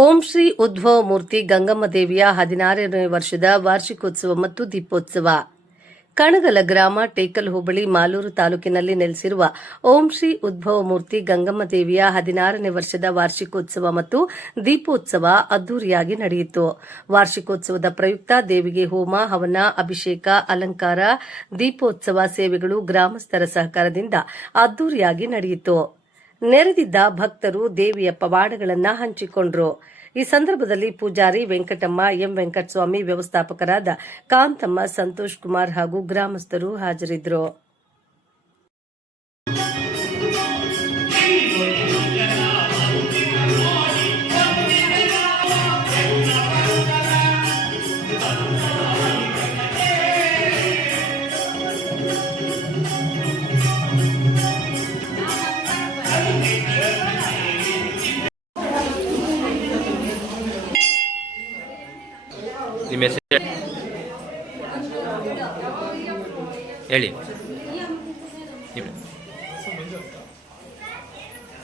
ಓಂ ಶ್ರೀ ಉದ್ಭವ ಮೂರ್ತಿ ಗಂಗಮ್ಮ ದೇವಿಯ 16ನೇ ವರ್ಷದ ವಾರ್ಷಿಕೋತ್ಸವ ಮತ್ತು ದೀಪೋತ್ಸವ. ಕಣಗಲ ಗ್ರಾಮ, ಟೇಕಲ್ ಹೋಬಳಿ, ಮಾಲೂರು ತಾಲೂಕಿನಲ್ಲಿ ನೆಲೆಸಿರುವ ಓಂ ಶ್ರೀ ಉದ್ಭವ ಮೂರ್ತಿ ಗಂಗಮ್ಮ ದೇವಿಯ 16ನೇ ವರ್ಷದ ವಾರ್ಷಿಕೋತ್ಸವ ಮತ್ತು ದೀಪೋತ್ಸವ ಅದ್ದೂರಿಯಾಗಿ ನಡೆಯಿತು. ವಾರ್ಷಿಕೋತ್ಸವದ ಪ್ರಯುಕ್ತ ದೇವಿಗೆ ಹೋಮ, ಹವನ, ಅಭಿಷೇಕ, ಅಲಂಕಾರ, ದೀಪೋತ್ಸವ ಸೇವೆಗಳು ಗ್ರಾಮಸ್ಥರ ಸಹಕಾರದಿಂದ ಅದ್ದೂರಿಯಾಗಿ ನಡೆಯಿತು. ನೆರೆದಿದ್ದ ಭಕ್ತರು ದೇವಿಯ ಪವಾಡಗಳನ್ನು ಹಂಚಿಕೊಂಡರು. ಈ ಸಂದರ್ಭದಲ್ಲಿ ಪೂಜಾರಿ ವೆಂಕಟಮ್ಮ, ಎಂ ವೆಂಕಟಸ್ವಾಮಿ, ವ್ಯವಸ್ಥಾಪಕರಾದ ಕಾಂತಮ್ಮ, ಸಂತೋಷ್ ಕುಮಾರ್ ಹಾಗೂ ಗ್ರಾಮಸ್ಥರು ಹಾಜರಿದ್ದರು. ನಿಮ್ಮ ಹೆಸರು ಹೇಳಿ.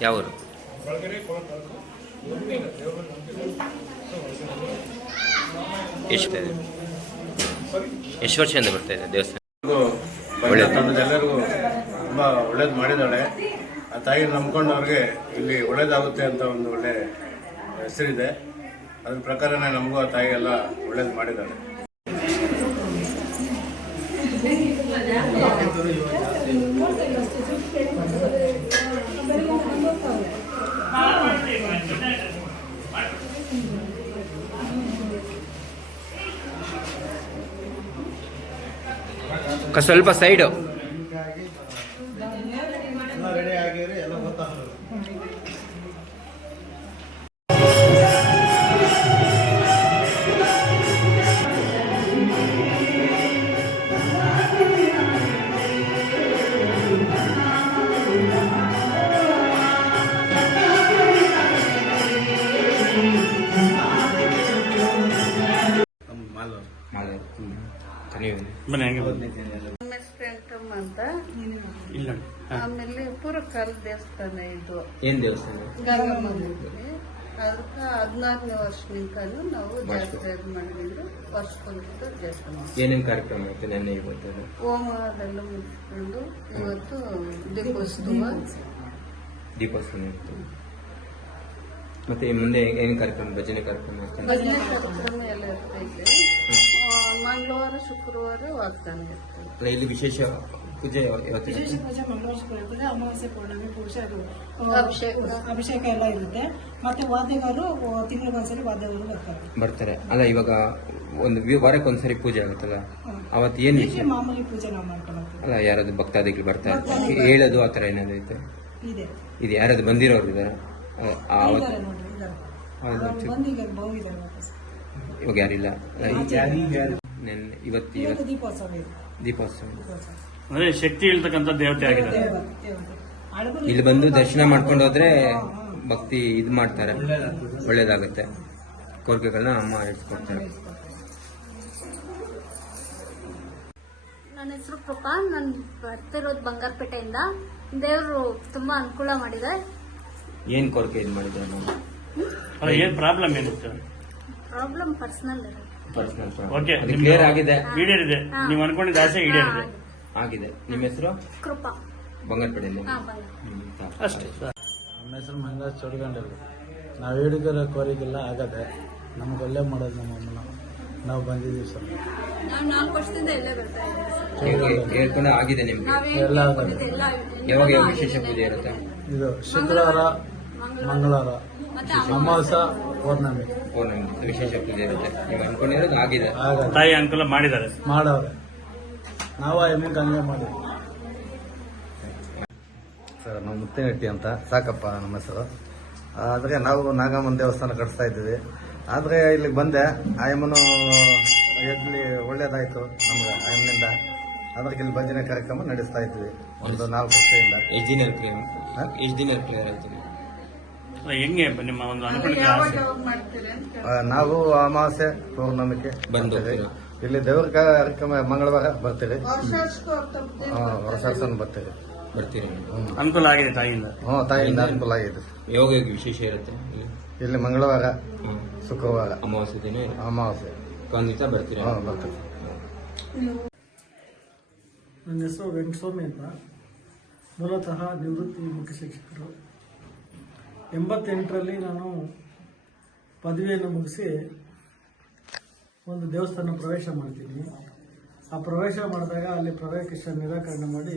ಯಾವ ಊರು? ಎಷ್ಟು ವರ್ಷದಿಂದ ಬರ್ತಾ ಇದೆ ದೇವಸ್ಥಾನ? ಎಲ್ಲರಿಗೂ ತುಂಬ ಒಳ್ಳೇದು ಮಾಡಿದ್ದಾಳೆ. ಆ ತಾಯಿ ನಂಬ್ಕೊಂಡವ್ರಿಗೆ ಇಲ್ಲಿ ಒಳ್ಳೇದಾಗುತ್ತೆ ಅಂತ ಒಂದು ಒಳ್ಳೆ ಹೆಸರಿದೆ. ಅದ್ರ ಪ್ರಕಾರನೇ ನಮಗೂ ಆ ತಾಯಿ ಎಲ್ಲ ಒಳ್ಳೇದು ಮಾಡಿದ್ದಾಳೆ. ಸ್ವಲ್ಪ ಸೈಡು ರೆಡಿ ಆಗಿರಿ, ಎಲ್ಲ ಗೊತ್ತಾಗ ಅಂತ. ಆಮೇಲೆ ಪೂರ್ವಕಾಲ ದೇವಸ್ಥಾನ ಇದು. ಏನ್ ದೇವಸ್ಥಾನ? ಗಂಗಮ್ಮ ದೇವಿ. ಅದಕ್ಕೆ 16ನೇ ವರ್ಷನಿಂದ ನಾವು ಜಾಸ್ತಿ ಮಾಡಿದ್ರು. ವರ್ಷಕ್ಕೊಂದು ದೇವಸ್ಥಾನ. ಏನೇನು ಕಾರ್ಯಕ್ರಮ ಆಯ್ತು ನೆನ್ನೆ ಇವತ್ತು? ಹೋಮ ಅದೆಲ್ಲ ಮುಗಿಸ್ಕೊಂಡು ಇವತ್ತು ದೀಪೋತ್ಸವ ಇತ್ತು. ಮತ್ತೆ ಮುಂದೆ ಏನು ಕಾರ್ಯಕ್ರಮ? ಭಜನೆ ಕಾರ್ಯಕ್ರಮ ಭಜನೆ ಕಾರ್ಯಕ್ರಮ ಎಲ್ಲ ಇರ್ತೈತೆ. ಮಂಗಳವಾರ, ಶುಕ್ರವಾರ ವಾಗ್ದಾನ ಇರ್ತದೆ. ಇಲ್ಲಿ ವಿಶೇಷ ಪೂಜೆ ವಿಶೇಷ ಪೂಜೆ ಮಂಗಳವಾರ ಶುಕ್ರವಾರ, ಅಮಾವಾಸ್ಯೆ, ಪೌರ್ಣಮಿ, ಪೂಜೆ, ಅದು ಅಭಿಷೇಕ ಎಲ್ಲ ಇರುತ್ತೆ. ಮತ್ತೆ ವಾದ್ಯಗಾರರು ತಿಂಗಳಿಗೊಂದ್ಸರಿ ವಾದ್ಯಗಾರರು ಬರ್ತಾರೆ. ಅಲ್ಲ, ಇವಾಗ ಒಂದು ವಾರಕ್ಕೆ ಒಂದ್ಸರಿ ಪೂಜೆ ಆಗುತ್ತಲ್ಲ, ಅವತ್ತು ಏನು ಮಾಮೂಲಿ ಪೂಜೆ ನಾವು ಮಾಡ್ಕೊಳ್ಳೋದು. ಅಲ್ಲ, ಯಾರಾದ್ರು ಭಕ್ತಾದಿಗಳು ಬರ್ತಾರೆ ಹೇಳೋದು ಆ ಥರ ಏನಾದ್ರು ಐತೆ? ಇದು ಯಾರಾದ್ರು ಬಂದಿರೋರು ಇದಾರೆ? ಇವಾಗ ಯಾರಿಲ್ಲ. ಇವತ್ತು ದೀಪೋತ್ಸವ ಅಂದ್ರೆ ಶಕ್ತಿ ಇಳ್ತಕ್ಕಂಥ ದೇವತೆ ಆಗಿದೆ. ಇಲ್ಲಿ ಬಂದು ದರ್ಶನ ಮಾಡ್ಕೊಂಡು ಹೋದ್ರೆ ಭಕ್ತಿ ಇದು ಮಾಡ್ತಾರೆ, ಒಳ್ಳೇದಾಗುತ್ತೆ. ಕೋರಿಕೆಗಳನ್ನ ಅಮ್ಮ ಇಟ್ಕೊಡ್ತಾರೆ. ನನ್ನ ಹೆಸರು ಕೃಪಾ. ನಾನು ಬರ್ತಿರೋದು ಬಂಗಾರಪೇಟೆಯಿಂದ. ದೇವರು ತುಂಬಾ ಅನುಕೂಲ ಮಾಡಿದೆ. ಏನ್ ಕೋರಿಕೆ ಇದು ಮಾಡಿದ್ರೆ? ಏನ್ ಪ್ರಾಬ್ಲಮ್ ಏನಿತ್ತು? Problem personal. ಓಕೆ, ಕ್ಲಿಯರ್ ಆಗಿದೆ, ಈಡೇರಿದೆ. ನೀವು ಅನ್ಕೊಂಡಿದ್ದ ಆಸೆ ಈಡೇರಿದೆ. ಆಗಿದೆ. ನಿಮ್ಮ ಹೆಸರು? ಕೃಪಾ. ಬಂಗಾರಪೇಟೆಯಲ್ಲಿ ಅಷ್ಟೇ. ನಮ್ಮ ಹೆಸರು ಮಂಗಳಾಸ್ ಚೌಡಗಂಡಲ್ಲಿ. ನಾವು ಹೇಳಿದರ ಕೋರಿಕೆಲ್ಲ ಆಗದೆ, ನಮ್ಗೆ ಒಳ್ಳೆ ಮಾಡೋದು ನಮ್ಮ ಅಮ್ಮನ. ನಾವು ಬಂದಿದ್ದೀವಿ ಸರ್. ನಾವು 4 ವರ್ಷದಿಂದ ಇಲ್ಲೇ ಬರ್ತಾ ಇದ್ದೀವಿ. ಹೇಳ್ಕೊಂಡು ಆಗಿದೆ ನಿಮ್ಗೆ? ಎಲ್ಲ ಆಗದೆ. ಯಾವಾಗ ವಿಶೇಷ ಪೂಜೆ ಇರುತ್ತೆ? ಇದು ಶುಕ್ರವಾರ, ಮಂಗಳವಾರ, ಅಮಾವಾಸ್ಯ, ಪೌರ್ಣಮಿ ವಿಶೇಷ ಪೂಜೆ ಇರುತ್ತೆ. ನೀವು ಅನ್ಕೊಂಡಿರೋದು ಆಗಿದೆ. ತಾಯಿ ಅನುಕೂಲ ಮಾಡಿದ್ದಾರೆ, ಮಾಡವ್ರೆ. ನಾವು ಎಮ್ಮಿಗೆ ಹಂಗೆ ಮಾಡಿದ್ವಿ ಸರ್. ನಾವು ಮುತ್ತಿನಟ್ಟಿ ಅಂತ, ಸಾಕಪ್ಪ ನಮ್ಮ ಹೆಸರು. ಆದರೆ ನಾವು ನಾಗಮ್ಮನ ದೇವಸ್ಥಾನ ಕಟ್ಟಿಸ್ತಾ ಇದ್ದೀವಿ. ಆದರೆ ಇಲ್ಲಿಗೆ ಬಂದೆ, ಆಯಮ್ಮನು ಎಲ್ಲಿ ಒಳ್ಳೇದಾಯಿತು ನಮ್ಗೆ ಆಯಮ್ಮನಿಂದ. ಅದಕ್ಕೆ ಇಲ್ಲಿ ಭಜನೆ ಕಾರ್ಯಕ್ರಮ ನಡೆಸ್ತಾ ಇದ್ವಿ ಒಂದು 4 ವರ್ಷದಿಂದ. ಎಷ್ಟು ದಿನ ಕ್ಲಿಯರ್ ಆಯ್ತು? ಹೆಂಗೆ ನಿಮ್ಮ ಒಂದು ಅನುಕೂಲ? ನಾವು ಅಮಾವಾಸ್ಯೆ, ಪೌರ್ಣಮಿಗೆ ಬಂದು ಇಲ್ಲಿ ದೇವರ ಕಾರ್ಯಕ್ರಮ ಮಂಗಳವಾರ ಬರ್ತೀರಿ. ವರ್ಷ ಬರ್ತೀರಿ. ಅನುಕೂಲ ಆಗಿದೆ ತಾಯಿಯಿಂದ? ತಾಯಿಯಿಂದ ಅನುಕೂಲ ಆಗಿದೆ. ಯಾವಾಗ ವಿಶೇಷ ಇರುತ್ತೆ? ಇಲ್ಲಿ ಮಂಗಳವಾರ, ಹ್ಮ್. ಶುಕ್ರವಾರ, ಅಮಾವಾಸ್ಯೆ ದಿನ ಅಮಾವಾಸ್ಯೆ ಒಂದು ದಿವಸ ಬರ್ತೀರಾ? ಬರ್ತದೆ. ನನ್ನ ಹೆಸರು ವೆಂಕಟಸ್ವಾಮಿ ಅಂತ, ಮೂಲತಃ ನಿವೃತ್ತಿ ಮುಖ್ಯ ಶಿಕ್ಷಕರು. 88ರಲ್ಲಿ ನಾನು ಪದವಿಯನ್ನು ಮುಗಿಸಿ ಒಂದು ದೇವಸ್ಥಾನ ಪ್ರವೇಶ ಮಾಡ್ತೀನಿ. ಆ ಪ್ರವೇಶ ಮಾಡಿದಾಗ ಅಲ್ಲಿ ಪ್ರವೇಶ ನಿರಾಕರಣೆ ಮಾಡಿ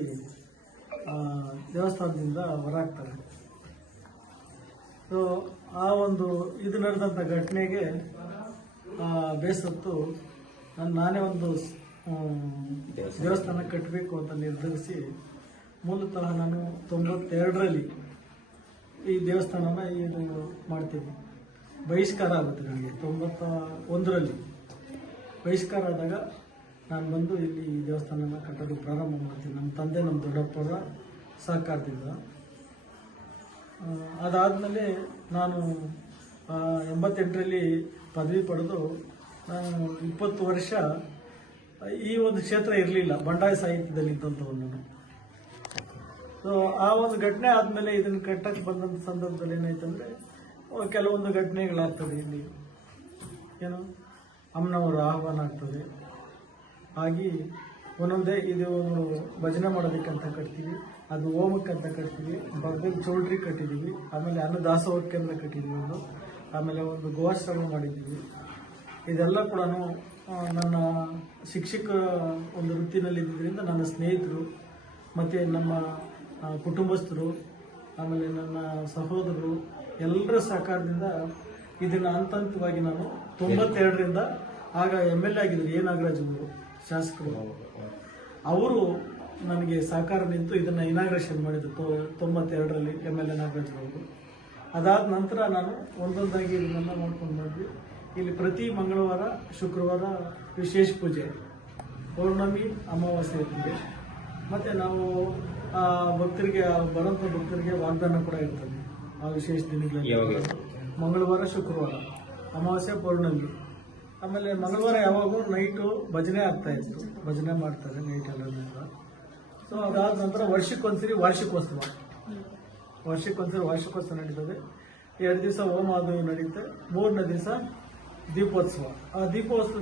ದೇವಸ್ಥಾನದಿಂದ ಹೊರಾಗ್ತಾರೆ. ಸೊ ಆ ಒಂದು ಇದು ನಡೆದಂಥ ಘಟನೆಗೆ ಬೇಸತ್ತು ನಾನೇ ಒಂದು ದೇವಸ್ಥಾನ ಕಟ್ಟಬೇಕು ಅಂತ ನಿರ್ಧರಿಸಿ, ಮೂಲತಃ ನಾನು 92ರಲ್ಲಿ ಈ ದೇವಸ್ಥಾನನ ಇದು ಮಾಡ್ತೀನಿ. ಬಹಿಷ್ಕಾರ ಆಗುತ್ತೆ ನನಗೆ 91ರಲ್ಲಿ ಬಹಿಷ್ಕಾರ ಆದಾಗ ನಾನು ಬಂದು ಇಲ್ಲಿ ಈ ದೇವಸ್ಥಾನನ ಕಟ್ಟೋದು ಪ್ರಾರಂಭ ಮಾಡ್ತೀನಿ, ನಮ್ಮ ತಂದೆ ನಮ್ಮ ದೊಡ್ಡಪ್ಪರ ಸಹಕಾರದಿಂದ. ಅದಾದಮೇಲೆ ನಾನು 88ರಲ್ಲಿ ಪದವಿ ಪಡೆದು ನಾನು 20 ವರ್ಷ ಈ ಒಂದು ಕ್ಷೇತ್ರ ಇರಲಿಲ್ಲ, ಬಂಡಾಯ ಸಾಹಿತ್ಯದಲ್ಲಿ ಇದ್ದಂಥವ್ರು ನಾನು. ಸೊ ಆ ಒಂದು ಘಟನೆ ಆದಮೇಲೆ ಇದನ್ನು ಕಟ್ಟಕ್ಕೆ ಬಂದಂಥ ಸಂದರ್ಭದಲ್ಲಿ ಏನಾಯ್ತಂದರೆ ಕೆಲವೊಂದು ಘಟನೆಗಳಾಗ್ತದೆ. ಇಲ್ಲಿ ಏನು ಅಮ್ಮನವರ ಆಹ್ವಾನ ಆಗ್ತದೆ. ಹಾಗೆ ಒಂದೊಂದೇ ಇದು ಭಜನೆ ಮಾಡೋದಕ್ಕಂತ ಕಟ್ತೀವಿ, ಅದು ಹೋಮಕ್ಕಂತ ಕಟ್ತೀವಿ, ಭಗವಂತ ಚೌಲ್ಟ್ರಿ ಕಟ್ಟಿದ್ದೀವಿ, ಆಮೇಲೆ ಅನ್ನದಾಸೋಹ ಕೇಂದ್ರ ಕಟ್ಟಿದ್ದೀವಿ ಒಂದು, ಆಮೇಲೆ ಒಂದು ಗೋವಾಶ್ರಮ ಮಾಡಿದ್ದೀವಿ. ಇದೆಲ್ಲ ಕೂಡ ನನ್ನ ಶಿಕ್ಷಕ ಒಂದು ವೃತ್ತಿನಲ್ಲಿ ಇದ್ದಿದ್ದರಿಂದ ನನ್ನ ಸ್ನೇಹಿತರು ಮತ್ತು ನಮ್ಮ ಕುಟುಂಬಸ್ಥರು, ಆಮೇಲೆ ನನ್ನ ಸಹೋದರರು ಎಲ್ಲರ ಸಹಕಾರದಿಂದ ಇದನ್ನು ಹಂತ ಹಂತವಾಗಿ ನಾನು 92ರಿಂದ ಆಗ MLA ಆಗಿದ್ರು ಎ ನಾಗರಾಜ್ ಅವರು ಶಾಸಕರು, ಅವರು ನನಗೆ ಸಹಕಾರ ನಿಂತು ಇದನ್ನು ಇನಾಗ್ರೇಷನ್ ಮಾಡಿದ್ರು 92ರಲ್ಲಿ MLA ನಾಗರಾಜ್ ಅವರು. ಅದಾದ ನಂತರ ನಾನು ಒಂದೊಂದಾಗಿ ಇದನ್ನೆಲ್ಲ ಮಾಡ್ಕೊಂಡು ಮಾಡಿದ್ವಿ. ಇಲ್ಲಿ ಪ್ರತಿ ಮಂಗಳವಾರ, ಶುಕ್ರವಾರ ವಿಶೇಷ ಪೂಜೆ, ಪೌರ್ಣಮಿ, ಅಮಾವಾಸ್ಯೆ ಇರ್ತದೆ. ಮತ್ತು ನಾವು ಭಕ್ತರಿಗೆ ಬರೋಂಥ ಭಕ್ತರಿಗೆ ವಾಗ್ದಾನ ಕೂಡ ಇರ್ತದೆ ಆ ವಿಶೇಷ ದಿನಗಳಲ್ಲಿ. ಮಂಗಳವಾರ, ಶುಕ್ರವಾರ, ಅಮಾವಾಸ್ಯೆ, ಪೌರ್ಣಮಿ. ಆಮೇಲೆ ಮಂಗಳವಾರ ಯಾವಾಗೂ ನೈಟು ಭಜನೆ ಆಗ್ತಾ ಇತ್ತು, ಭಜನೆ ಮಾಡ್ತಾರೆ ನೈಟ್ ಎಲ್ಲ. ಸೊ ಅದಾದ ನಂತರ ವರ್ಷಕ್ಕೊಂದ್ಸರಿ ವಾರ್ಷಿಕೋತ್ಸವ ನಡೀತದೆ. 2 ದಿವಸ ಹೋಮ ಅದು ನಡೆಯುತ್ತೆ. 3ನೇ ದಿವಸ ದೀಪೋತ್ಸವ. ಆ ದೀಪೋತ್ಸವ